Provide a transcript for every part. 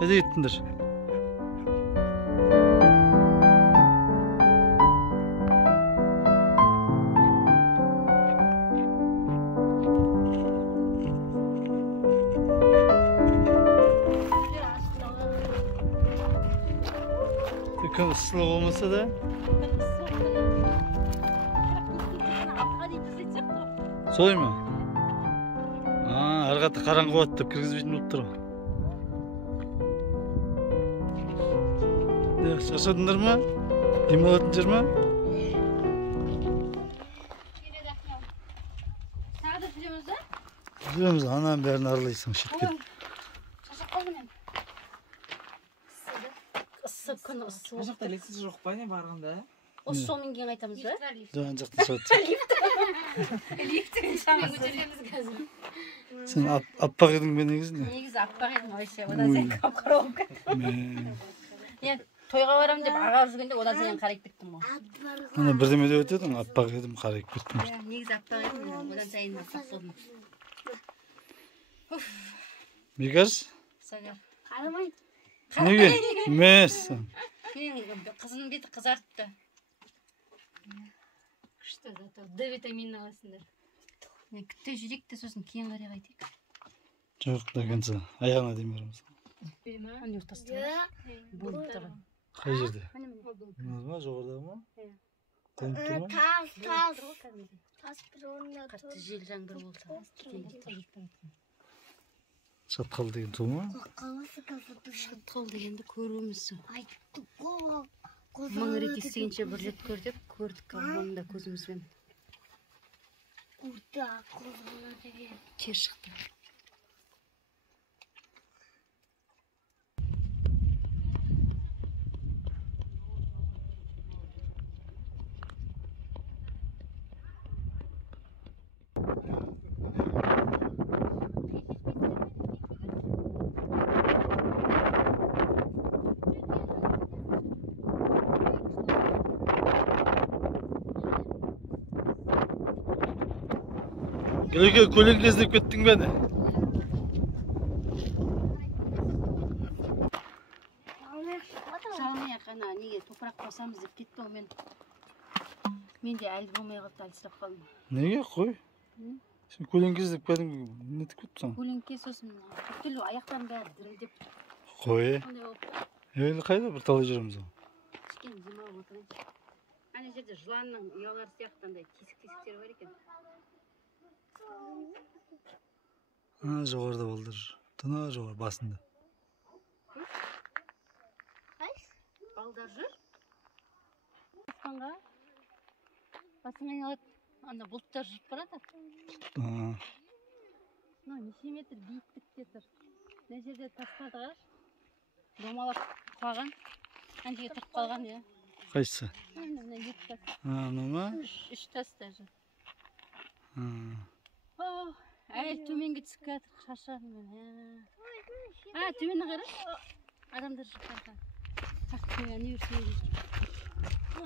Kayda gittindir? Dükkan ıslık olmasa da solay mı? Arqatı qarаңғы болады деп кіргізбейтін болып тұр. Шаршадыңдар ма? Демалатын жер ма? Жүреміз, анам бәрін аралайсың шетке. Шаршап қалдым мен. Ысып күн ысып. Бұл жақта электричество жоқ па не барғанда? Осы жолмен кейін қайтамыз ба? Жан жақтан шығады. Лифттен шамын көтереміз қазір. Сен аппақ едің бе негізінде? Негізі аппақ едім вообще, одан сайын қап-қара болып кетті. Мен тойға барамын деп аға жүргенде одан сайын қарайып кеттім ғой. Ана бірдеме деп өтедің, аппақ едім, қарайып кеттім. Негізі аппақ едім, одан сайын аппақ болдым. Бекаш? Сәлем. Қарамайды. Неге? Емес. Қызының беті қызартыпты. Күшті зато Д витаминін аласыңдар. Күтте жүрек те сосын кейін қарай қайтайық. Жоқ, дегенсі аяғына дейін барамыз. Ане ортасында. Болып тұрған. Қай жерде? Ма, жоғарда ма? Қойып тұр ма? Тас бір орында тұр. Қатты жел жаңбыр болды. Шатқал деген сол ма? Шатқал дегенді көруіміз. Мың рет естігенше бір рет көрдік алдында көзімізбен. Кер шықты. Gölge kölek gezdirip kettin beni. Жалмай қана неге топырақ қосамыз деп кетті ғой мен де әлі болмай қалды әлсіреп қалдым. Неге қой? Сен көлеңке іздеп кәдің нетіп кеттің? Көлеңке сосын бүткіл аяқтан бәрі дірілдеп. Қой. Елі қайда бір талай жүреміз ғой. Кішкене демалып отырайын. Ана жерде жыланның ұялары сияқтандай тесік-тесіктері бар екен. Жоғарда балдар. Тына жоғар басында. Балдар жүр? Басқанға басың айналады. Анда бұлттар жүріп барады. Неше метр биіктікте тұр. Мына жерде тастады ғаш. Домалап құлаған. Ана жерге тұрып қалған, е. Қайсысы? Мына екі тас. Мына ма? Үш тас даже. Әйел төменге түсіп кетіп шаршадым мен. Төмені қара. Адамдар жүріп барған. Не берсе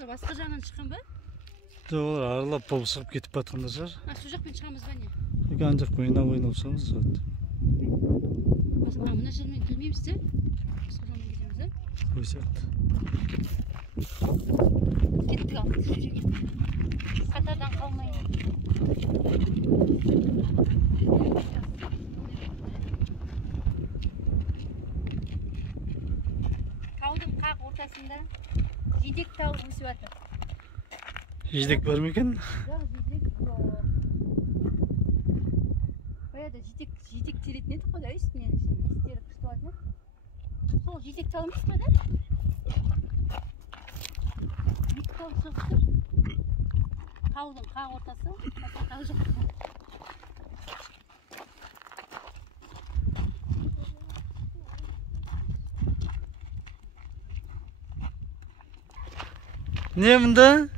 басқа жағынан шыққан ба? Жоқ, олар аралап болып шығып кетіп батқандар шығар. Сол жақпен шығамыз ба не? Ана жақ ойнап шығамыз шығады. Мына жермен келмейміз де? Басқа жағынан кетеміз де? Қой сияқты. Кеттік алып жүрген. Қатардан қалмайын. Таудың қақ ортасында жидек тауы өсіп жатыр. Жидек бар ма екен? Жоқ, жидек жоқ. Баяғыда жидек теретін еді ғой, үстінен істері күшті болатын. Сол жидек тауы емес па да? Екі тау шығып тұр. Таудың қақ ортасы, басқа тау жоқ. Ne bunda?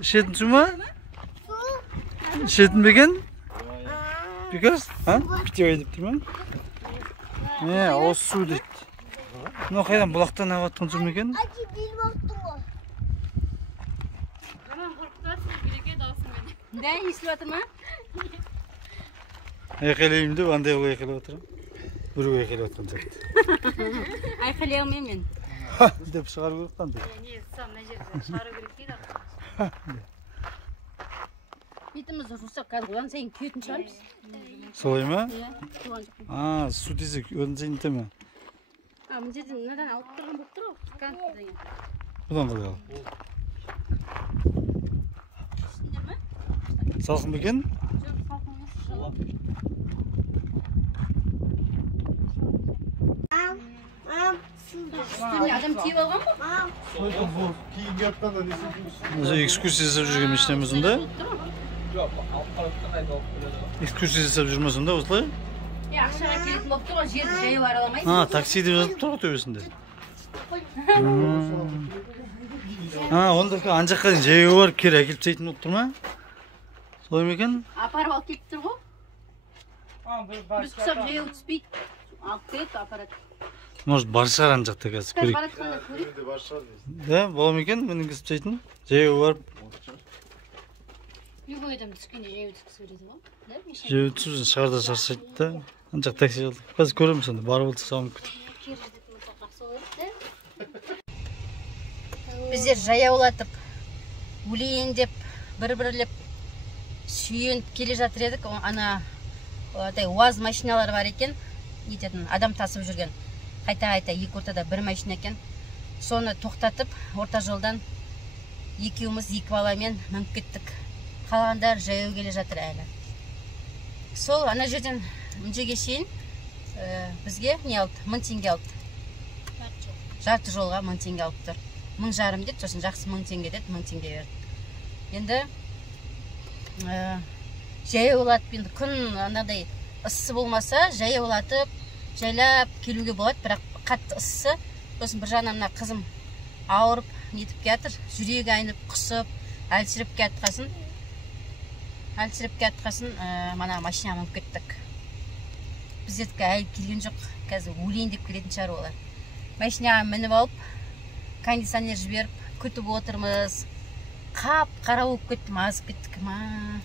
İşedin su mu? İşedin bugün? Because? Ha? Bitiyor edip değil mi? Ne? O su değil. Ne kadar bulaktan hava tonsun mu eken? Acı bir baktım o. Hemen korkutarsın, bileke dalsın beni. Ne? İsli batırma? Yakalayayım da ben de yola yakalayıp oturayım. Өргөй келіп жатқан сияқты. Айқайлай алмаймын мен. Деп шығару керек қандай. Не, сам мына жерде шығару керек дейді. Бетіміз рұқсат қазір одан сайын күйетін шығармыз. Солай ма? Иә, туған жоқпын. Су десек одан сайын нете ме? Мына жерден мынадан алып тұрған болып тұр ғой. Канты деген. Бұдан қалай ал? Түсіндер ме? Салқын ба екен? Жоқ, салқын емес, жылы. Үстіне адам тиіп алған ба? Экскурсия жасап жүрген машинамыз онда? Экскурсия жасап жүрміз онда осылай? Ақшаға келетін болып тұр ғой, жерді жаяу араламайсың. Такси деп жазып тұр ғой төбесінде. Онда ана жаққа дейін жаяу барып кері әкеліп тастайтын болып тұр ма? Солай ма екен? Апарып алып келіп тұр ғой. Біз құсап жаяу түспейді. Алып келеді апарат. Может бар шығар ана жақта қазір көрейік. Баратқанда көрейік. Да, бола ма екен мінгізіп тастайтын? Жаяу барып. Любой адам түскенде жаяу түскісі келеді ғой. Жаяу түсіп шығарда шаршайды да. Ана жақта такси қалдық. Қазір көреміз сонда барып отырса мүмкін. Біздер жаяулатып, өлейін деп, бір-бірлеп сүйеніп келе жатыр едік. Ана УАЗ машиналар бар екен, нететін адам тасып жүрген. Қайта-қайта екі ортада бір машина екен. Соны тоқтатып, орта жолдан екеуміз екі баламен мініп кеттік. Қалғандар жаяу келе жатыр әлі. Сол ана жерден мүнжеге шейін бізге не алды? 1000 теңге алды. Жарты жолға 1000 теңге алып тұр. 1500 деді, сосын жақсы 1000 теңге деді, 1000 теңге берді. Енді жаяулатып, енді күн анадай ыссы болмаса, жаяулатып, жайлап келуге болады, бірақ қатты ыссы. Сосын бір жағынан мына қызым ауырып, нетіп келатыр, жүрегі айнып, құсып, әлсіреп келатқасын, мана машина мініп кеттік. Біздердікі әлі келген жоқ, қазір өлейін деп келетін шығар олар. Машинаға мініп алып, кондиционер жіберіп, күтіп отырмыз. Қап қара болып кеттім, азып кеттік ма.